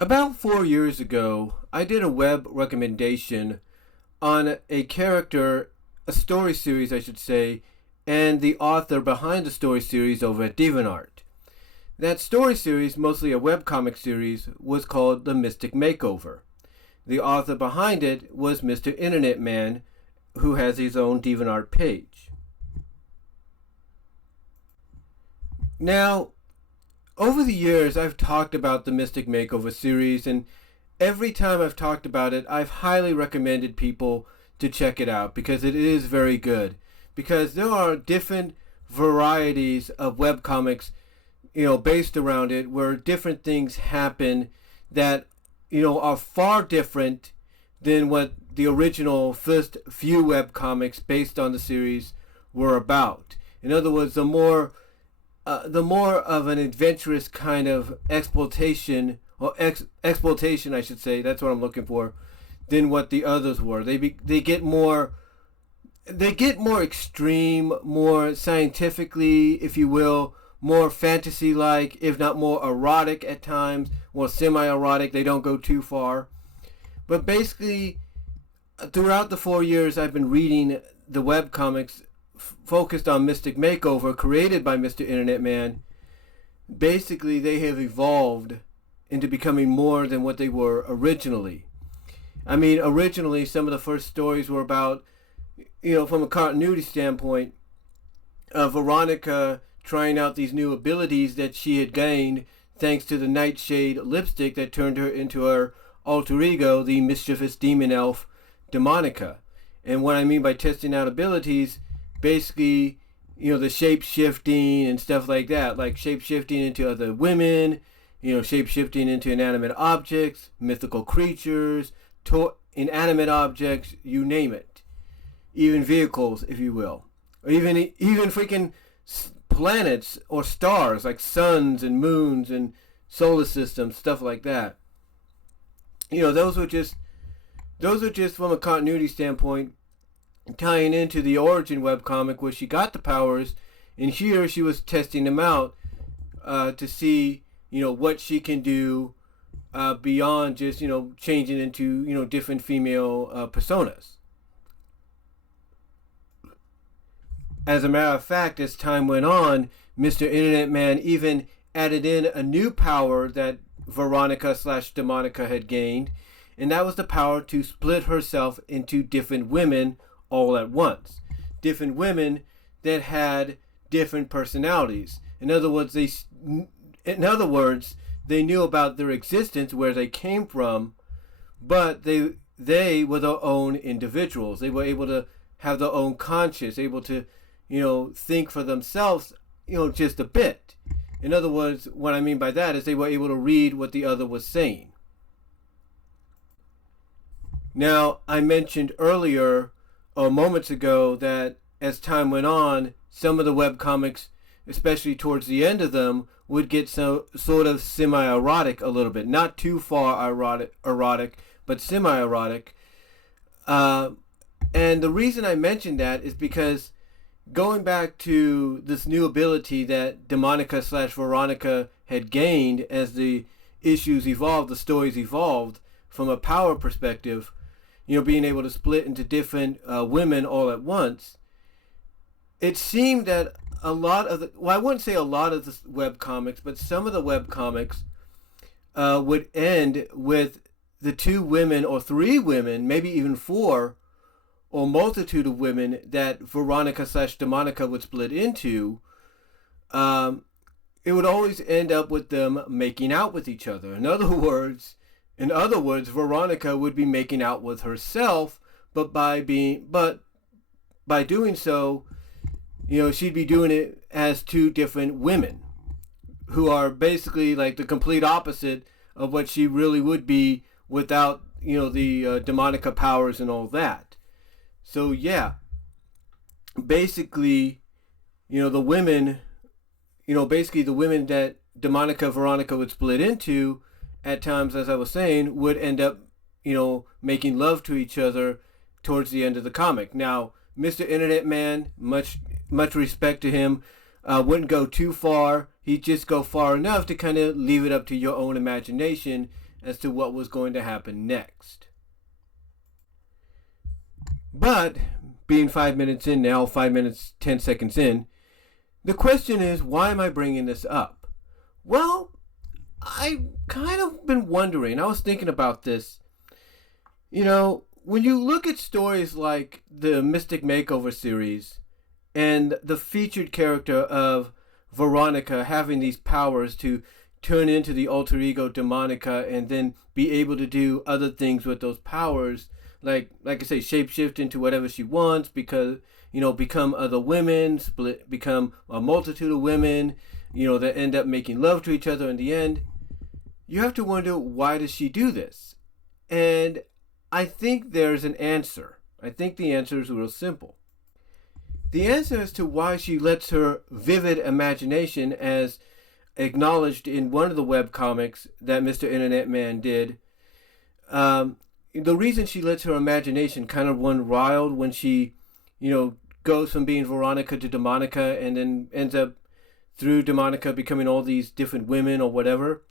About 4 years ago, I did a web recommendation on a character, a story series, I should say, and the author behind the story series over at Deviantart. That story series, mostly a webcomic series, was called The Mystic Makeover. The author behind it was Mr. Internet Man, who has his own Deviantart page. Now, over the years, I've talked about the Mystic Makeover series, and every time I've talked about it, I've highly recommended people to check it out because it is very good. Because there are different varieties of webcomics, based around it, where different things happen that, are far different than what the original first few webcomics based on the series were about. In other words, the more of an adventurous kind of exploitation, or exploitation, I should say, that's what I'm looking for, than what the others were. They get more extreme, more scientifically, if you will, more fantasy-like, if not more erotic at times, more semi-erotic. They don't go too far. But basically, throughout the 4 years I've been reading the webcomics focused on Mystic Makeover, created by Mr. Internet Man, basically they have evolved into becoming more than what they were originally. I mean, originally some of the first stories were about, from a continuity standpoint, Veronica trying out these new abilities that she had gained thanks to the nightshade lipstick that turned her into her alter ego, the mischievous demon elf Demonica. And what I mean by testing out abilities, basically, the shape-shifting and stuff like that, like shape-shifting into other women, shape-shifting into inanimate objects, mythical creatures, inanimate objects, you name it. Even vehicles, if you will. Or even freaking planets or stars, like suns and moons and solar systems, stuff like that. Those are just from a continuity standpoint, tying into the origin webcomic where she got the powers, and here she was testing them out to see, what she can do beyond just, changing into, different female personas. As a matter of fact, as time went on, Mr. Internet Man even added in a new power that Veronica / Demonica had gained, and that was the power to split herself into different women all at once. Different women that had different personalities. In other words, they knew about their existence, where they came from, but they were their own individuals. They were able to have their own conscience, able to, think for themselves, just a bit. In other words, what I mean by that is they were able to read what the other was saying. Now, I mentioned earlier, or moments ago, that as time went on, some of the webcomics, especially towards the end of them, would get sort of semi-erotic a little bit. Not too far erotic, but semi-erotic. And the reason I mentioned that is because going back to this new ability that Demonica / Veronica had gained as the issues evolved, the stories evolved, from a power perspective, being able to split into different women all at once, it seemed that a lot of the, well, I wouldn't say a lot of the webcomics, but some of the webcomics would end with the two women or three women, maybe even four, or multitude of women that Veronica / Demonica would split into. It would always end up with them making out with each other. In other words, Veronica would be making out with herself, but by doing so, she'd be doing it as two different women who are basically like the complete opposite of what she really would be without, the Demonica powers and all that. So yeah, basically, the women, the women that Demonica Veronica would split into, at times, as I was saying, would end up, making love to each other towards the end of the comic. Now, Mr. Internet Man, much respect to him, wouldn't go too far. He'd just go far enough to kind of leave it up to your own imagination as to what was going to happen next. But being 5 minutes in now, 5 minutes, 10 seconds in, the question is, why am I bringing this up? Well, I've kind of been wondering. I was thinking about this. You know, when you look at stories like the Mystic Makeover series and the featured character of Veronica having these powers to turn into the alter ego Demonica and then be able to do other things with those powers, like I say, shapeshift into whatever she wants, because, you know, become other women, become a multitude of women, you know, that end up making love to each other in the end. You have to wonder, why does she do this? And I think there's an answer. I think the answer is real simple. The answer as to why she lets her vivid imagination, as acknowledged in one of the webcomics that Mr. Internet Man did, the reason she lets her imagination kind of run wild when she, you know, goes from being Veronica to Demonica and then ends up through Demonica becoming all these different women or whatever,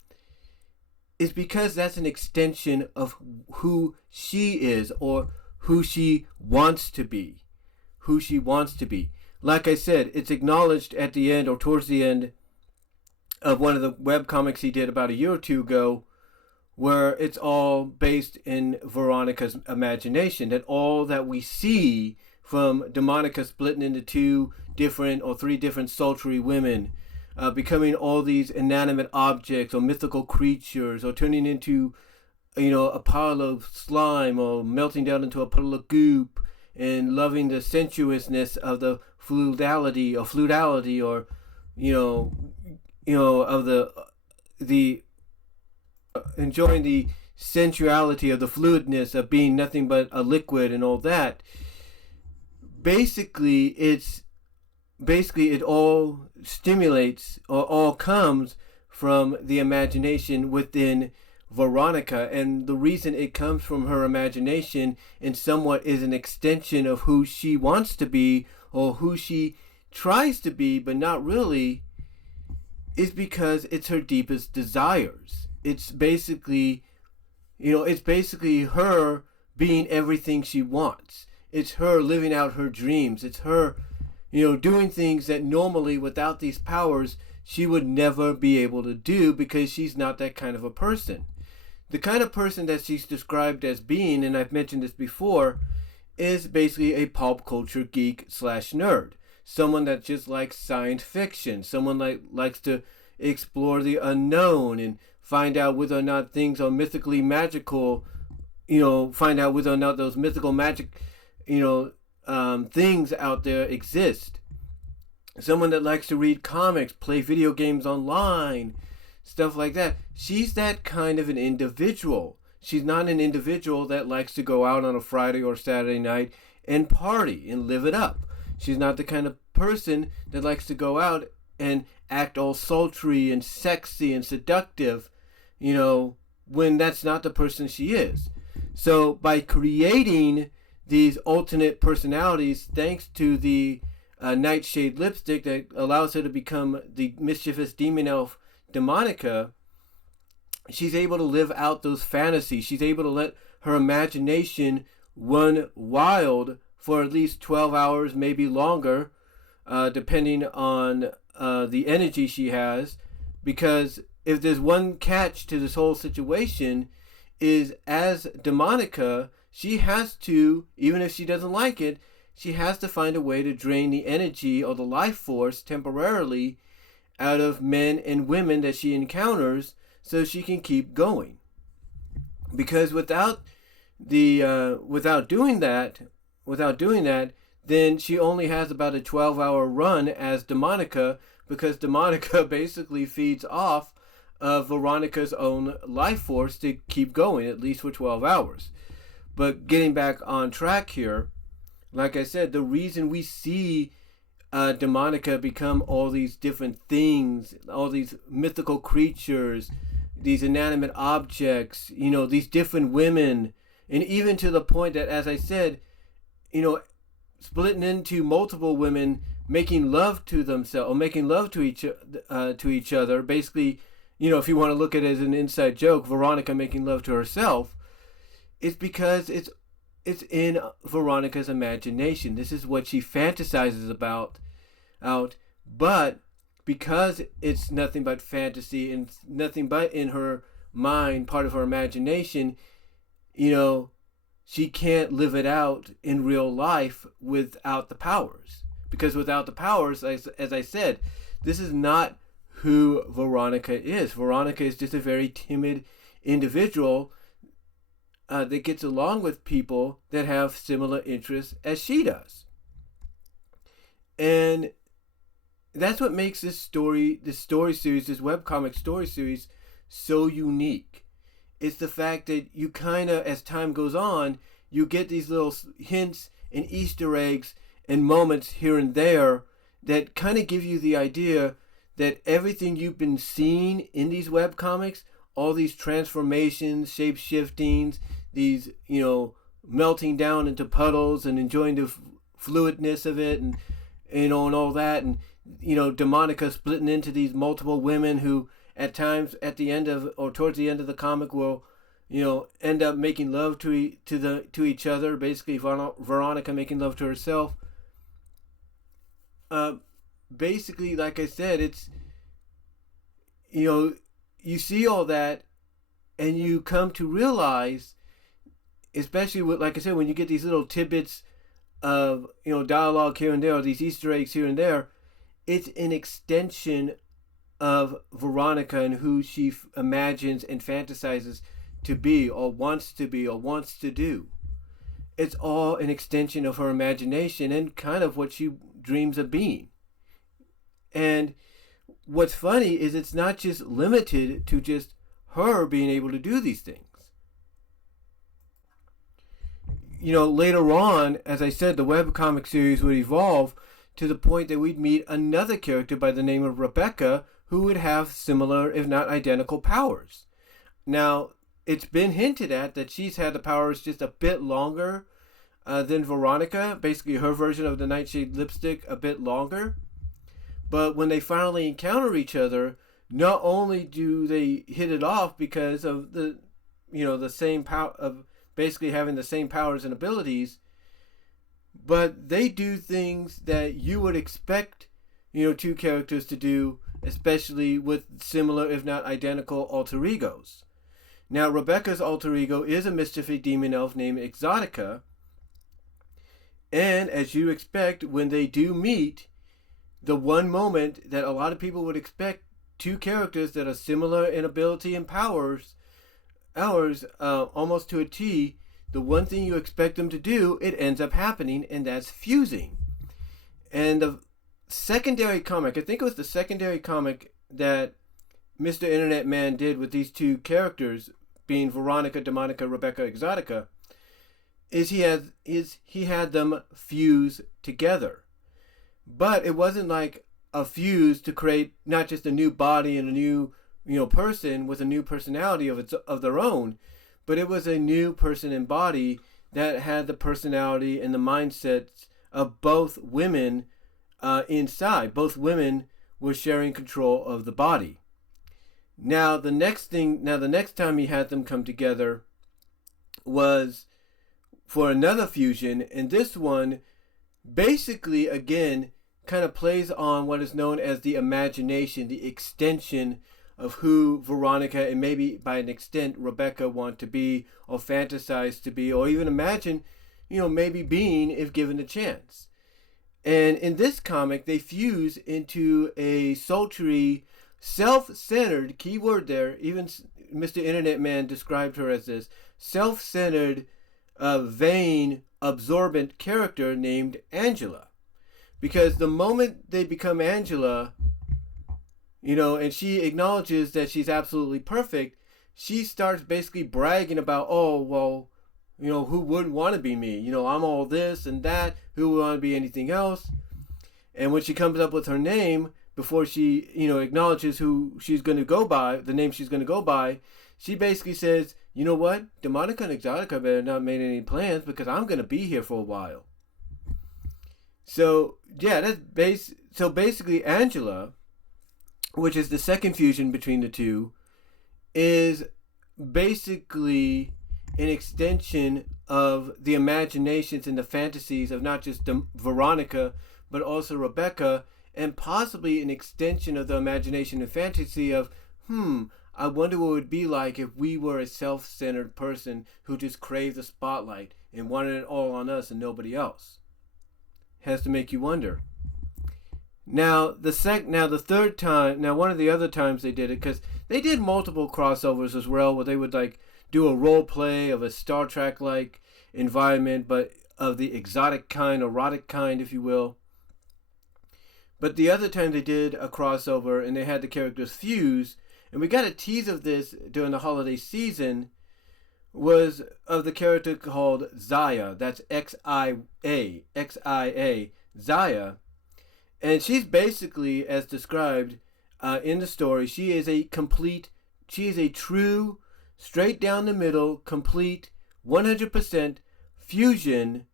is because that's an extension of who she is, or who she wants to be. Who she wants to be. Like I said, it's acknowledged at the end, or towards the end, of one of the webcomics he did about a year or two ago, where it's all based in Veronica's imagination. That all that we see from Demonica splitting into 2 different or 3 different sultry women, becoming all these inanimate objects or mythical creatures, or turning into, you know, a pile of slime, or melting down into a puddle of goop, and loving the sensuousness of the fluidality, or you know, of the enjoying the sensuality of the fluidness of being nothing but a liquid and all that. Basically, it all stimulates, or all comes from the imagination within Veronica, and the reason it comes from her imagination and somewhat is an extension of who she wants to be, or who she tries to be but not really, is because it's her deepest desires. It's basically, you know, it's basically her being everything she wants. It's her living out her dreams. It's her, you know, doing things that normally without these powers she would never be able to do, because she's not that kind of a person. The kind of person that she's described as being, and I've mentioned this before, is basically a pop culture geek / nerd. Someone that just likes science fiction. Someone likes to explore the unknown and find out whether or not things are mythically magical, you know, find out whether or not those mythical magic, you know, things out there exist. Someone that likes to read comics, play video games online, stuff like that. She's that kind of an individual. She's not an individual that likes to go out on a Friday or Saturday night and party and live it up. She's not the kind of person that likes to go out and act all sultry and sexy and seductive, you know, when that's not the person she is. So by creating these alternate personalities, thanks to the nightshade lipstick that allows her to become the mischievous demon elf Demonica, she's able to live out those fantasies. She's able to let her imagination run wild for at least 12 hours, maybe longer, depending on the energy she has. Because if there's one catch to this whole situation, is as Demonica, she has to, even if she doesn't like it, she has to find a way to drain the energy or the life force temporarily out of men and women that she encounters, so she can keep going. Because without doing that, then she only has about a 12-hour run as Demonica, because Demonica basically feeds off of Veronica's own life force to keep going, at least for 12 hours. But getting back on track here, like I said, the reason we see Demonica become all these different things, all these mythical creatures, these inanimate objects, you know, these different women, and even to the point that, as I said, you know, splitting into multiple women, making love to themselves, or making love to each other, basically, if you want to look at it as an inside joke, Veronica making love to herself, it's because it's in Veronica's imagination. This is what she fantasizes about out, but because it's nothing but fantasy and nothing but in her mind, part of her imagination, she can't live it out in real life without the powers. Because without the powers, as I said, this is not who Veronica is. Veronica is just a very timid individual that gets along with people that have similar interests as she does. And that's what makes this story series, this webcomic story series, so unique. It's the fact that you kind of, as time goes on, you get these little hints and Easter eggs and moments here and there that kind of give you the idea that everything you've been seeing in these webcomics, all these transformations, shape-shiftings, these, melting down into puddles and enjoying the fluidness of it and, and all that, and, Demonica splitting into these multiple women who at times at the end of, or towards the end of the comic will, end up making love to each other. Basically, Veronica making love to herself. Basically, like I said, it's, you see all that and you come to realize, especially with, like I said, when you get these little tidbits of, dialogue here and there, or these Easter eggs here and there, it's an extension of Veronica and who she imagines and fantasizes to be, or wants to be, or wants to do. It's all an extension of her imagination and kind of what she dreams of being. And what's funny is it's not just limited to just her being able to do these things. Later on, as I said, the webcomic series would evolve to the point that we'd meet another character by the name of Rebecca who would have similar, if not identical, powers. Now, it's been hinted at that she's had the powers just a bit longer than Veronica. Basically, her version of the Nightshade lipstick a bit longer. But when they finally encounter each other, not only do they hit it off because of the same power of basically having the same powers and abilities, but they do things that you would expect, two characters to do, especially with similar, if not identical, alter egos. Now, Rebecca's alter ego is a mischievous demon elf named Exotica, and as you expect, when they do meet, the one moment that a lot of people would expect two characters that are similar in ability and powers, almost to a T, the one thing you expect them to do, it ends up happening, and that's fusing. And the secondary comic, I think it was the secondary comic that Mr. Internet Man did with these two characters, being Veronica, Demonica, Rebecca, Exotica, is he had them fuse together. But it wasn't like a fuse to create not just a new body and a new person with a new personality of their own, but it was a new person and body that had the personality and the mindsets of both women inside. Both women were sharing control of the body. Now the next time he had them come together was for another fusion, and this one basically again kind of plays on what is known as the imagination, the extension of who Veronica and maybe by an extent Rebecca want to be, or fantasize to be, or even imagine, maybe being if given a chance. And in this comic, they fuse into a sultry, self-centered, key word there, even Mr. Internet Man described her as this, self-centered, vain, absorbent character named Angela. Because the moment they become Angela, and she acknowledges that she's absolutely perfect, she starts basically bragging about, oh, well, who wouldn't want to be me? I'm all this and that. Who would want to be anything else? And when she comes up with her name, before she, acknowledges who she's going to go by, the name she's going to go by, she basically says, you know what? Demonica and Exotica better not make any plans because I'm going to be here for a while. So, yeah, so basically Angela which is the second fusion between the two, is basically an extension of the imaginations and the fantasies of not just Veronica, but also Rebecca, and possibly an extension of the imagination and fantasy of, I wonder what it would be like if we were a self-centered person who just craved the spotlight and wanted it all on us and nobody else. Has to make you wonder. Now the third time, one of the other times they did it, because they did multiple crossovers as well, where they would like do a role play of a Star Trek like environment, but of the exotic kind, erotic kind, if you will. But the other time they did a crossover and they had the characters fuse, and we got a tease of this during the holiday season, was of the character called Xia. That's Xia, Xia. And she's basically, as described in the story, she is a true, straight down the middle, complete, 100% fusion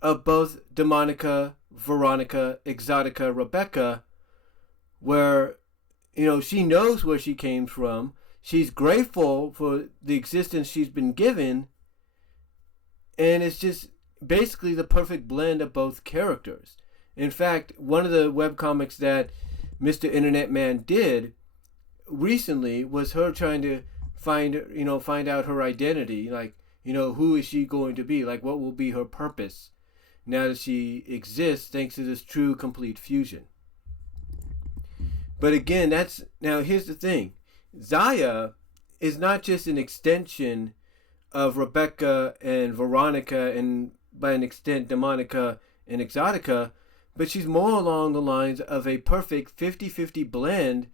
of both Demonica, Veronica, Exotica, Rebecca, where, she knows where she came from. She's grateful for the existence she's been given. And it's just basically the perfect blend of both characters. In fact, one of the webcomics that Mr. Internet Man did recently was her trying to find out her identity. Like, who is she going to be? Like, what will be her purpose now that she exists thanks to this true, complete fusion? But again, here's the thing. Xia is not just an extension of Rebecca and Veronica, and by an extent, Demonica and Exotica, but she's more along the lines of a perfect 50-50 blend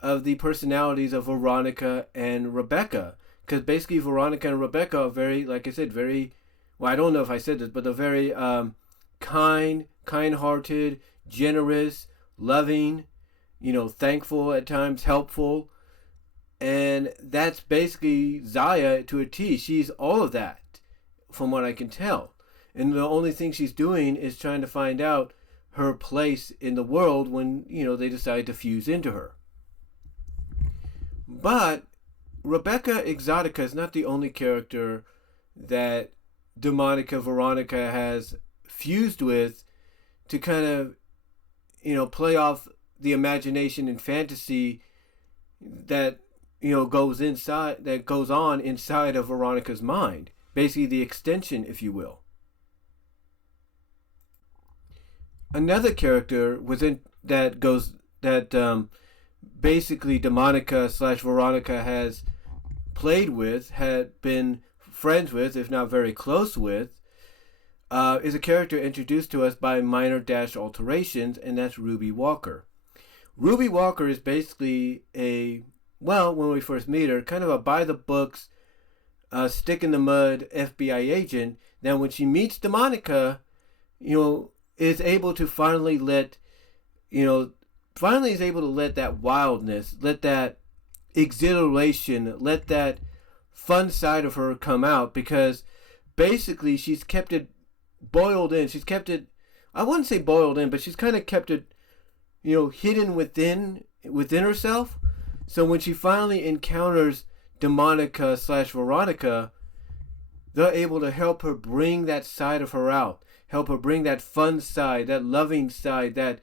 of the personalities of Veronica and Rebecca. Because basically Veronica and Rebecca are very, like I said, I don't know if I said this, but they're very kind-hearted, generous, loving, thankful at times, helpful. And that's basically Xia to a T. She's all of that, from what I can tell. And the only thing she's doing is trying to find out her place in the world when, they decide to fuse into her. But Rebecca Exotica is not the only character that Demonica Veronica has fused with to kind of, play off the imagination and fantasy that, goes on inside of Veronica's mind. Basically the extension, if you will. Another character basically Demonica / Veronica has played with, had been friends with, if not very close with, is a character introduced to us by Minor-Alterations, and that's Ruby Walker. Ruby Walker is basically when we first meet her, kind of a by-the-books, stick-in-the-mud FBI agent. Now, when she meets Demonica, is able to finally is able to let that wildness, let that exhilaration, let that fun side of her come out, because basically she's kept it boiled in. She's kept it, I wouldn't say boiled in, but she's kind of kept it, hidden within herself. So when she finally encounters Demonica / Veronica, they're able to help her bring that side of her out. Help her bring that fun side, that loving side, that,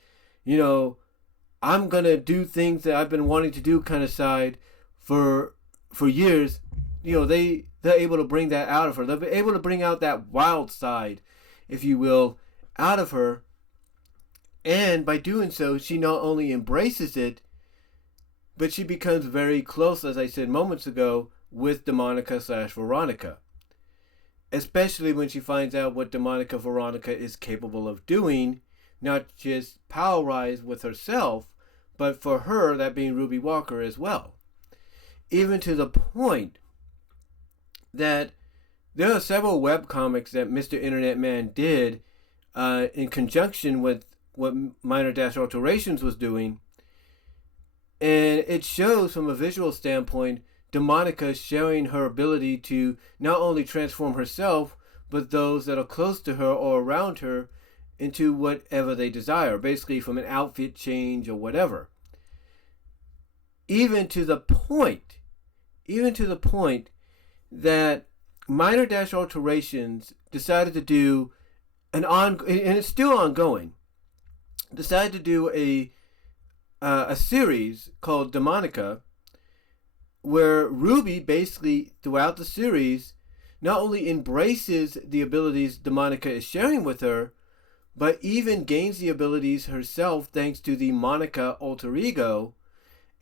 I'm going to do things that I've been wanting to do kind of side for years. They're able to bring that out of her. They're able to bring out that wild side, if you will, out of her. And by doing so, she not only embraces it, but she becomes very close, as I said moments ago, with Demonica / Veronica. Especially when she finds out what Demonica Veronica is capable of doing, not just power-wise with herself, but for her, that being Ruby Walker as well. Even to the point that there are several webcomics that Mr. Internet Man did in conjunction with what Minor-Alterations was doing. And it shows from a visual standpoint Demonica showing her ability to not only transform herself, but those that are close to her or around her into whatever they desire, basically from an outfit change or whatever. even to the point that Minor-Alterations decided to do and it's still ongoing, decided to do a series called Demonica, where Ruby basically throughout the series not only embraces the abilities Demonica is sharing with her, but even gains the abilities herself thanks to the Monica alter ego,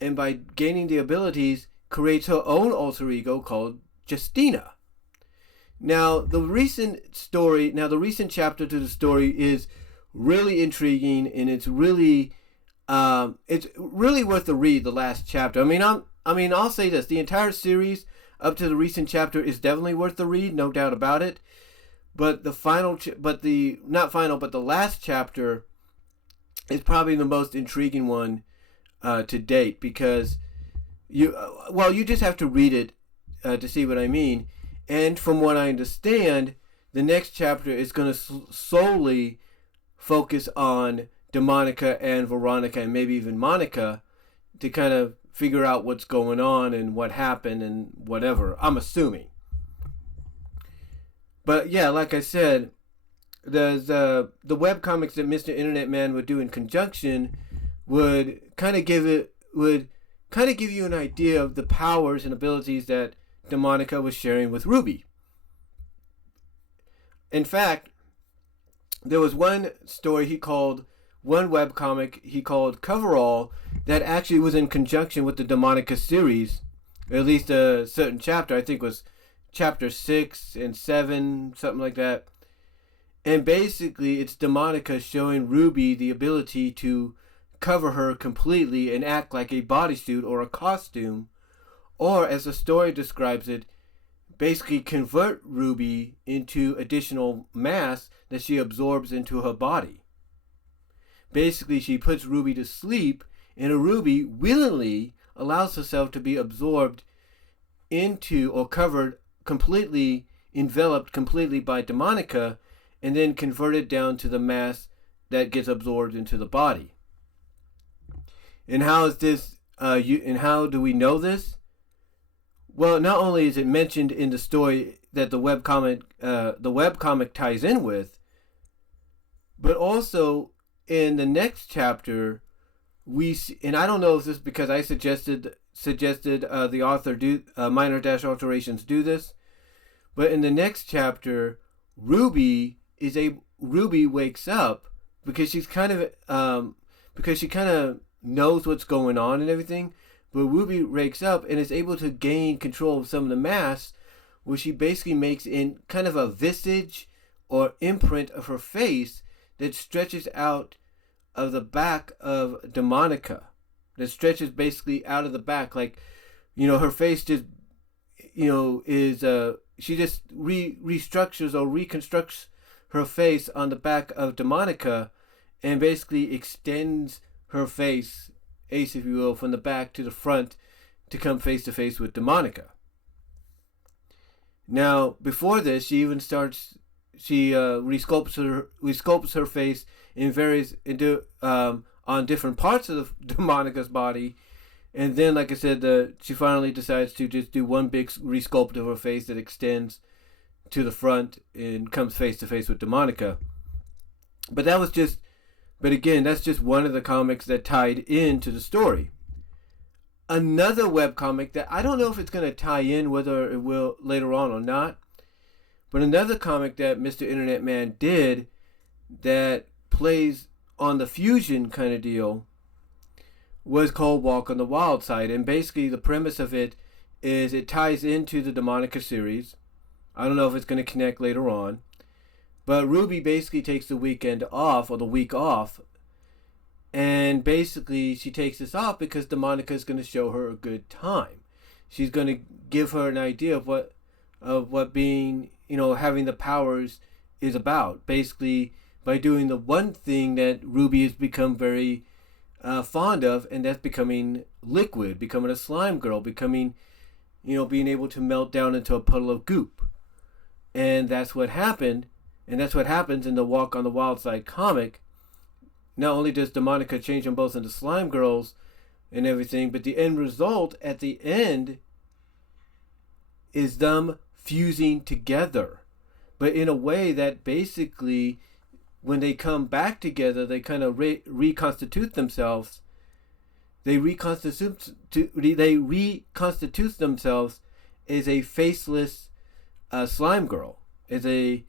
and by gaining the abilities creates her own alter ego called Justina. Now the recent chapter to the story is really intriguing, and it's really worth the read. The last chapter. I'll say this: the entire series up to the recent chapter is definitely worth the read, no doubt about it. But the last chapter is probably the most intriguing one to date, because you just have to read it to see what I mean. And from what I understand, the next chapter is going to solely focus on Demonica and Veronica and maybe even Monica to kind of figure out what's going on and what happened and whatever, I'm assuming. But yeah, like I said, there's the webcomics that Mr. Internet Man would do in conjunction would kind of give you an idea of the powers and abilities that Demonica was sharing with Ruby. In fact, there was one webcomic he called Coverall that actually was in conjunction with the Demonica series, or at least a certain chapter. I think it was chapter 6 and 7, something like that. And basically it's Demonica showing Ruby the ability to cover her completely and act like a bodysuit or a costume, or as the story describes it, basically convert Ruby into additional mass that she absorbs into her body. Basically, she puts Ruby to sleep, and Ruby willingly allows herself to be absorbed into or covered completely, enveloped completely by Demonica, and then converted down to the mass that gets absorbed into the body. And how is this? And how do we know this? Well, not only is it mentioned in the story that the webcomic ties in with, but also in the next chapter we see, and I don't know if this is because I suggested the author do Minor-Alterations do this, but in the next chapter Ruby wakes up because she kind of knows what's going on and everything. But Ruby wakes up and is able to gain control of some of the mass, where she basically makes in kind of a visage or imprint of her face that stretches out of the back of Demonica. That stretches basically out of the back, like, her face just, she just restructures or reconstructs her face on the back of Demonica, and basically extends her face, if you will, from the back to the front to come face to face with Demonica. Now, before this, she even resculpts her face on different parts of Demonica's body, and then, like I said, she finally decides to just do one big resculpt of her face that extends to the front and comes face to face with Demonica. But again, that's just one of the comics that tied into the story. Another webcomic that I don't know if it's going to tie in, whether it will later on or not, but another comic that Mr. Internet Man did that plays on the fusion kind of deal was called Walk on the Wild Side. And basically the premise of it is it ties into the Demonica series. I don't know if it's going to connect later on. But Ruby basically takes the weekend off, or the week off, and basically she takes this off because Demonica is going to show her a good time. She's going to give her an idea of what being, having the powers is about. Basically, by doing the one thing that Ruby has become very fond of, and that's becoming liquid, becoming a slime girl, being able to melt down into a puddle of goop. And that's what happened. And that's what happens in the Walk on the Wild Side comic. Not only does Demonica change them both into slime girls, and everything. But the end result at the end is them fusing together, but in a way that basically, when they come back together, they kind of reconstitute themselves. They reconstitute themselves as a faceless slime girl, as a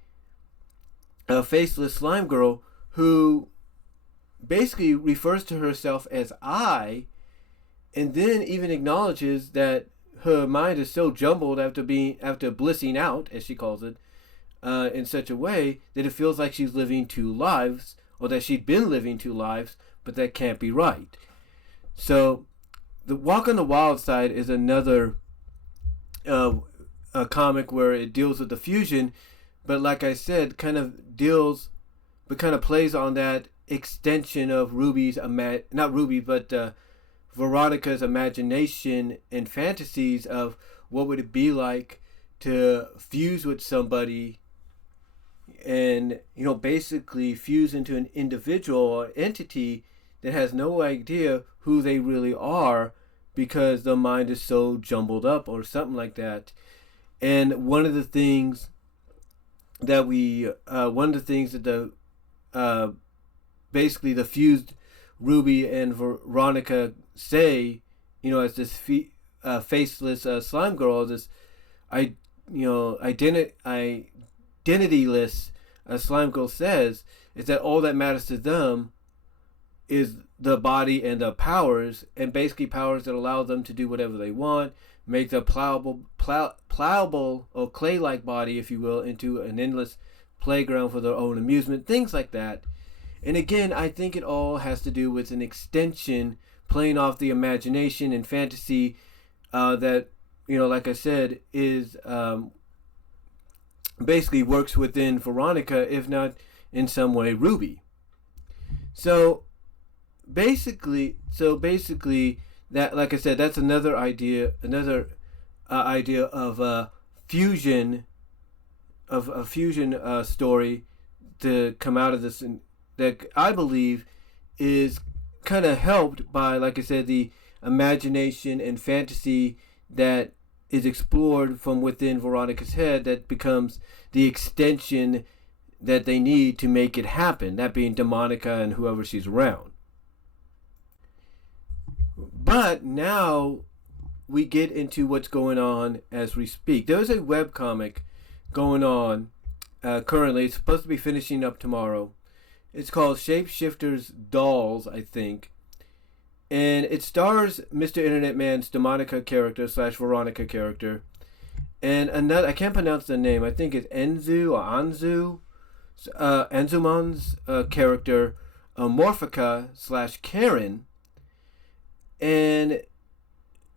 faceless slime girl who basically refers to herself as I, and then even acknowledges that her mind is so jumbled after blissing out, as she calls it, in such a way that it feels like she's living two lives, or that she'd been living two lives, but that can't be right. So, the Walk on the Wild Side is another a comic where it deals with the fusion, but like I said, kind of plays on that extension of Veronica's imagination and fantasies of what would it be like to fuse with somebody and, basically fuse into an individual or entity that has no idea who they really are because the mind is so jumbled up or something like that. And one of the things that basically the fused Ruby and Veronica say, as this faceless slime girl, this identityless slime girl says, is that all that matters to them is the body and the powers, and basically powers that allow them to do whatever they want, make the pliable or clay-like body, if you will, into an endless playground for their own amusement, things like that. And again, I think it all has to do with an extension, playing off the imagination and fantasy that, like I said, is basically works within Veronica, if not in some way Ruby. So basically, that, like I said, that's another idea of a fusion story to come out of this, and that I believe is kind of helped by, like I said, the imagination and fantasy that is explored from within Veronica's head, that becomes the extension that they need to make it happen, that being Demonica and whoever she's around. But now we get into what's going on as we speak. There's a webcomic going on currently. It's supposed to be finishing up tomorrow. It's called Shapeshifters Dolls, I think. And it stars Mr. Internet Man's Demonica character / Veronica character. And another, I can't pronounce the name, I think it's Anzuman's character, Morphica / Karen. And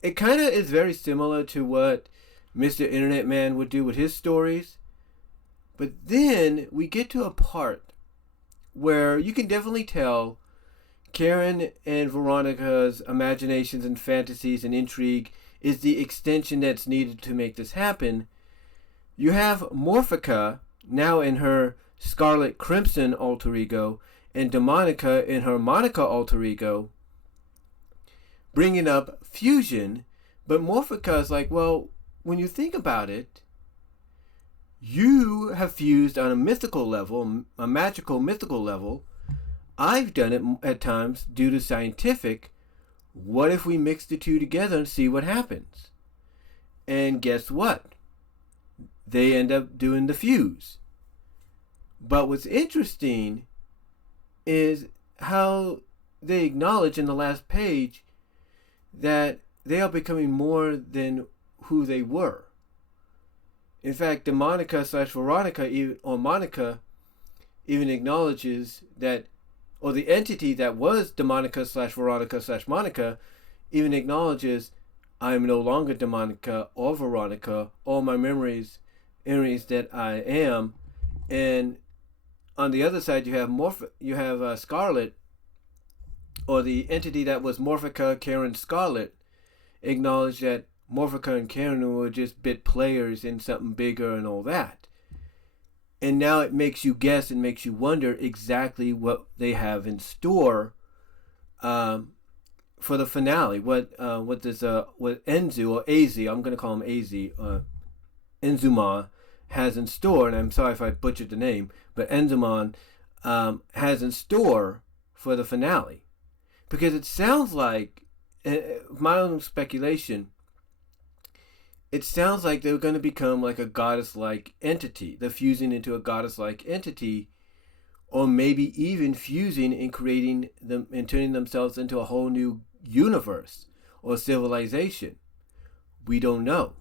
it kind of is very similar to what Mr. Internet Man would do with his stories. But then we get to a part where you can definitely tell Karen and Veronica's imaginations and fantasies and intrigue is the extension that's needed to make this happen. You have Morphica now in her Scarlet Crimson alter ego, and Demonica in her Monica alter ego, bringing up fusion. But Morphica is like, well, when you think about it, you have fused on a mythical level, a magical mythical level. I've done it at times due to scientific. What if we mix the two together and see what happens? And guess what? They end up doing the fuse. But what's interesting is how they acknowledge in the last page that they are becoming more than who they were. In fact, Demonica / Veronica, or Monica, even acknowledges that, or the entity that was Demonica / Veronica / Monica, even acknowledges, I am no longer Demonica or Veronica. All my memories that I am. And on the other side, you have Scarlet, or the entity that was Morphica, Karen, Scarlet, acknowledge that Morphica and Karen were just bit players in something bigger and all that. And now it makes you guess and makes you wonder exactly what they have in store for the finale, what Enzu or Az, I'm going to call him Az, Enzuma has in store, and I'm sorry if I butchered the name, but Enzuman has in store for the finale. Because it sounds like, my own speculation, it sounds like they're going to become like a goddess-like entity. They're fusing into a goddess-like entity, or maybe even fusing and creating them and turning themselves into a whole new universe or civilization. We don't know.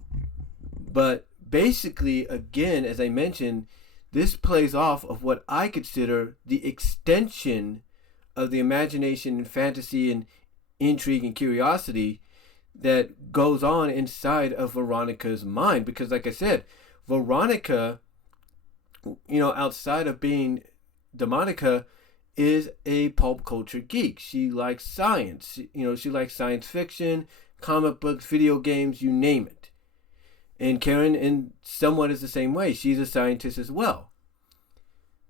But basically, again, as I mentioned, this plays off of what I consider the extension of the imagination and fantasy and intrigue and curiosity that goes on inside of Veronica's mind. Because like I said, Veronica, outside of being Demonica, is a pulp culture geek. She likes science. She likes science fiction, comic books, video games, you name it. And Karen, in somewhat, is the same way. She's a scientist as well.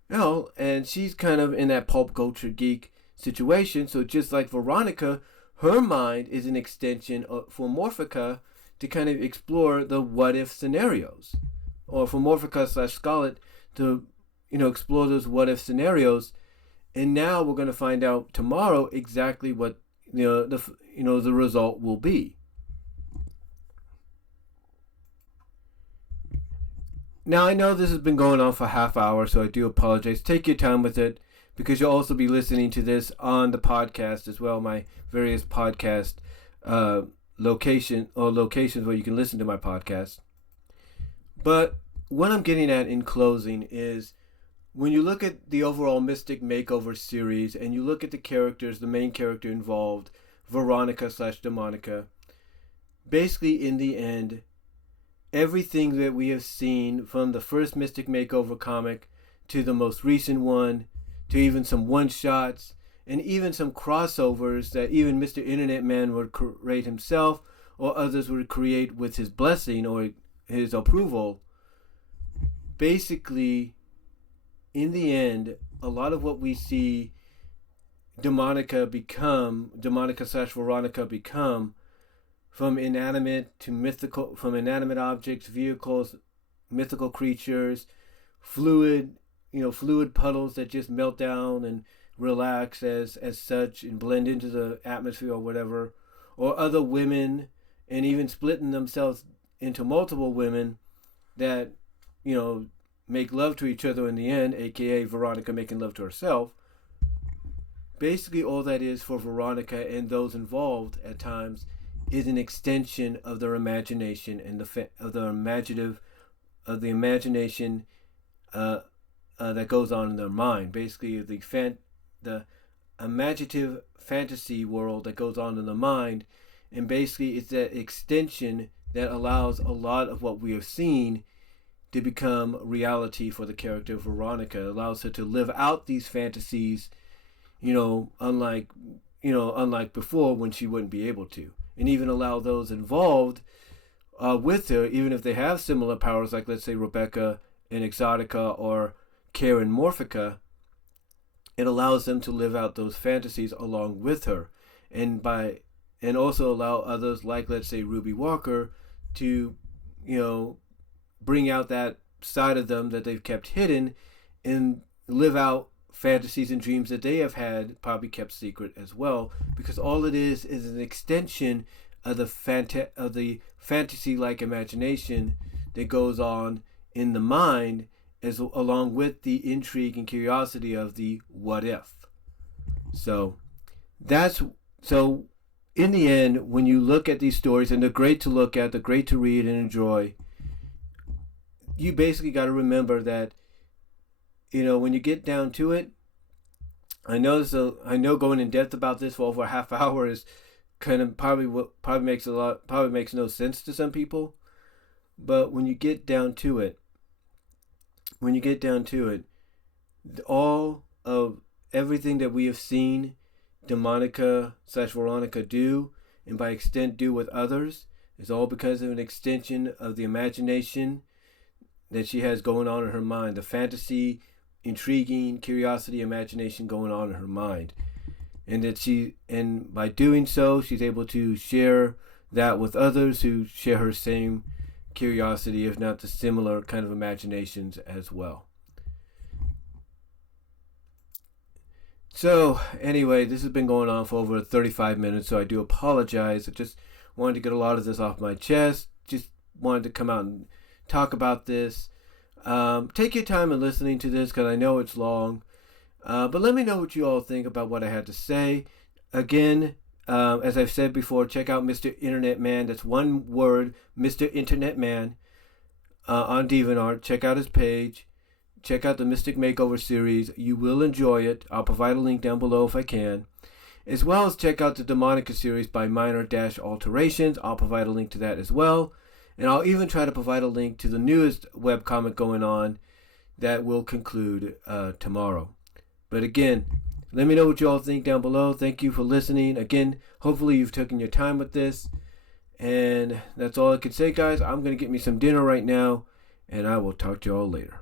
And she's kind of in that pulp culture geek situation. So just like Veronica, her mind is an extension for Morphica to kind of explore the what if scenarios, or for Morphica / Scarlet to explore those what if scenarios. And now we're going to find out tomorrow exactly what the result will be. Now I know this has been going on for a half hour, so I do apologize. Take your time with it, because you'll also be listening to this on the podcast as well, my various podcast locations where you can listen to my podcast. But what I'm getting at in closing is, when you look at the overall Mystic Makeover series and you look at the characters, the main character involved, Veronica / Demonica, basically in the end, everything that we have seen from the first Mystic Makeover comic to the most recent one, to even some one-shots, and even some crossovers that even Mr. Internet Man would create himself, or others would create with his blessing or his approval. Basically, in the end, a lot of what we see Demonica / Veronica become, from inanimate to mythical, from inanimate objects, vehicles, mythical creatures, fluid puddles that just melt down and relax as such and blend into the atmosphere or whatever, or other women, and even splitting themselves into multiple women that make love to each other in the end, aka Veronica making love to herself. Basically, all that is for Veronica and those involved at times is an extension of their imagination and the imagination that goes on in their mind. Basically, the imaginative fantasy world that goes on in the mind, and basically it's that extension that allows a lot of what we have seen to become reality for the character of Veronica. It allows her to live out these fantasies, unlike before, when she wouldn't be able to. And even allow those involved with her, even if they have similar powers, like let's say Rebecca and Exotica or Karen Morphica, it allows them to live out those fantasies along with her, and also allow others, like let's say Ruby Walker, to bring out that side of them that they've kept hidden and live out fantasies and dreams that they have had, probably kept secret as well, because all it is an extension of the fantasy-like imagination that goes on in the mind, along with the intrigue and curiosity of the what if. So in the end, when you look at these stories, and they're great to look at, they're great to read and enjoy, you basically got to remember that, when you get down to it, I know going in depth about this for over a half hour is kind of probably makes no sense to some people, but when you get down to it, all of everything that we have seen Demonica / Veronica do, and by extent do with others, is all because of an extension of the imagination that she has going on in her mind, the fantasy, intriguing, curiosity, imagination going on in her mind. and by doing so, she's able to share that with others who share her same curiosity, if not the similar kind of imaginations as well. So anyway, this has been going on for over 35 minutes, so I do apologize. I just wanted to get a lot of this off my chest. Just wanted to come out and talk about this. Take your time in listening to this because I know it's long. But let me know what you all think about what I had to say. Again, as I've said before, check out Mr. Internet Man. That's one word, Mr. Internet Man, on Deviantart. Check out his page. Check out the Mystic Makeover series. You will enjoy it. I'll provide a link down below if I can. As well as check out the Demonica series by Minor-Alterations. I'll provide a link to that as well. And I'll even try to provide a link to the newest webcomic going on that will conclude tomorrow. But again, let me know what you all think down below. Thank you for listening. Again, hopefully you've taken your time with this. And that's all I can say, guys. I'm going to get me some dinner right now. And I will talk to you all later.